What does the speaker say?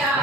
Yeah.